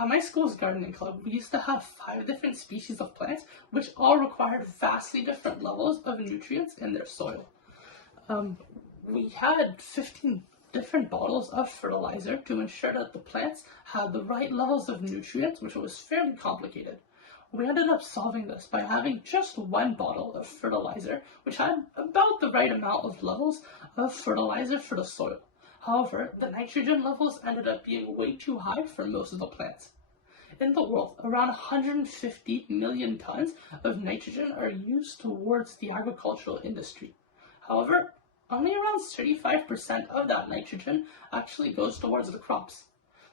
At my school's gardening club, we used to have 5 different species of plants, which all required vastly different levels of nutrients in their soil. We had 15 different bottles of fertilizer to ensure that the plants had the right levels of nutrients, which was fairly complicated. We ended up solving this by having just 1 bottle of fertilizer, which had about the right amount of levels of fertilizer for the soil. However, the nitrogen levels ended up being way too high for most of the plants. In the world, around 150 million tons of nitrogen are used towards the agricultural industry. However, only around 35% of that nitrogen actually goes towards the crops.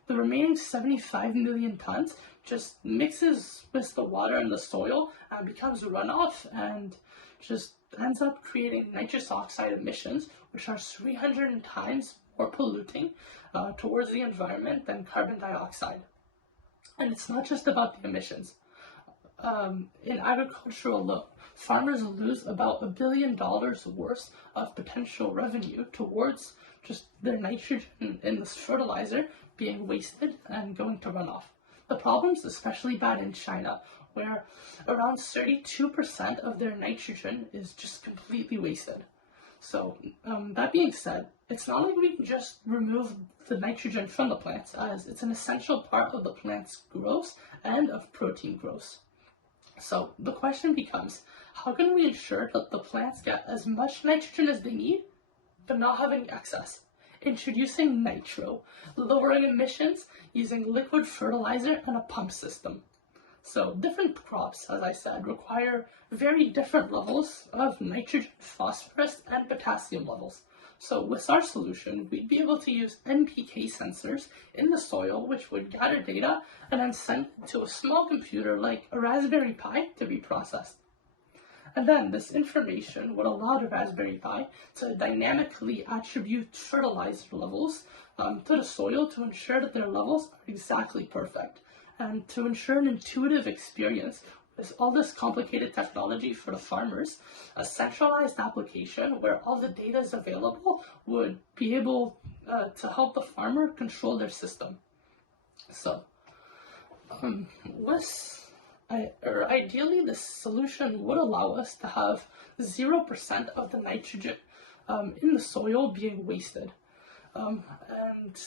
The remaining 75 million tons just mixes with the water in the soil and becomes runoff and just ends up creating nitrous oxide emissions, which are 300 times more polluting towards the environment than carbon dioxide. And it's not just about the emissions. In agriculture alone, farmers lose about $1 billion worth of potential revenue towards just their nitrogen in this fertilizer being wasted and going to runoff. The problem's especially bad in China, where around 32% of their nitrogen is just completely wasted. So that being said, it's not like we can just remove the nitrogen from the plants, as it's an essential part of the plant's growth and of protein growth. So the question becomes, how can we ensure that the plants get as much nitrogen as they need, but not have any excess? Introducing Nitro, lowering emissions using liquid fertilizer and a pump system. So different crops, as I said, require very different levels of nitrogen, phosphorus, and potassium levels. So with our solution, we'd be able to use NPK sensors in the soil, which would gather data and then send it to a small computer like a Raspberry Pi to be processed. And then this information would allow the Raspberry Pi to dynamically attribute fertilizer levels to the soil to ensure that their levels are exactly perfect, and to ensure an intuitive experience with all this complicated technology for the farmers. A centralized application where all the data is available would be able to help the farmer control their system. So, ideally, this solution would allow us to have 0% of the nitrogen in the soil being wasted. And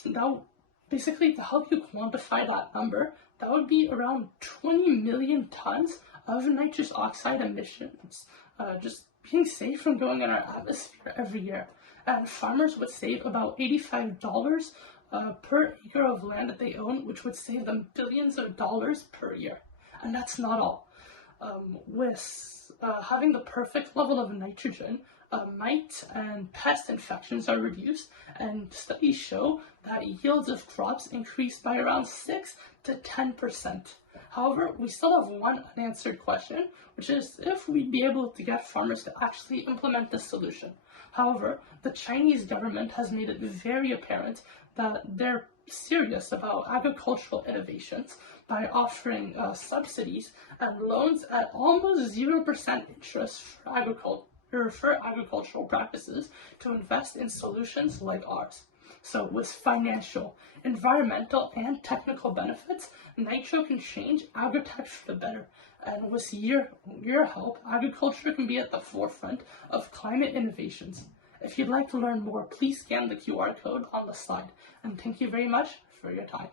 now, basically, to help you quantify that number, that would be around 20 million tons of nitrous oxide emissions just being saved from going in our atmosphere every year. And farmers would save about $85 per acre of land that they own, which would save them billions of dollars per year. And that's not all. With having the perfect level of nitrogen, mite and pest infections are reduced, and studies show that yields of crops increase by around 6 to 10%. However, we still have one unanswered question, which is if we'd be able to get farmers to actually implement this solution. However, the Chinese government has made it very apparent that they're serious about agricultural innovations by offering subsidies and loans at almost 0% interest for agricultural practices to invest in solutions like ours. So with financial, environmental, and technical benefits, Nitro can change agritech for the better. And with your help, agriculture can be at the forefront of climate innovations. If you'd like to learn more, please scan the QR code on the slide. And thank you very much for your time.